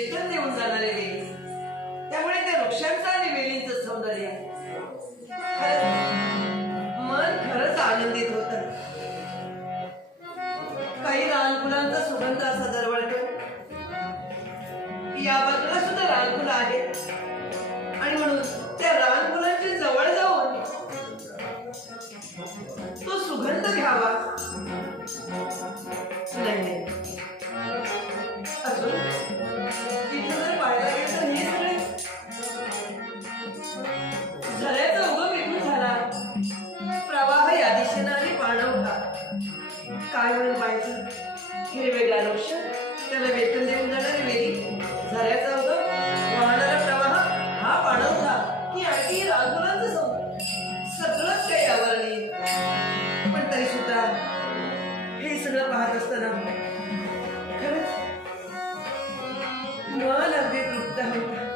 Western देऊन जाणारे वेली त्यामुळे त्या वृक्षांचं आणि वेलींचं सौंदर्य मन खरंच आनंदित होत. काही रानफुलांचा सुगंध असा दरवळतो. या बाजूला सुद्धा रानफुलं आहेत. आणि म्हणून त्या रानफुलांच्या जवळ जाऊन तो सुगंध घ्यावा. काय म्हणून पाहायचं वेगळा वृक्ष त्याला वेतन देऊन जाणारी वेळी. झऱ्याचा उगम वाहणारा प्रवाह हा पाणवता की आणखी रांगोळांचं सौंदर्य. सगळंच काही आवरली पण तरी सुद्धा हे सगळं पाहत असताना खरंच मन अगदी तृप्त होत.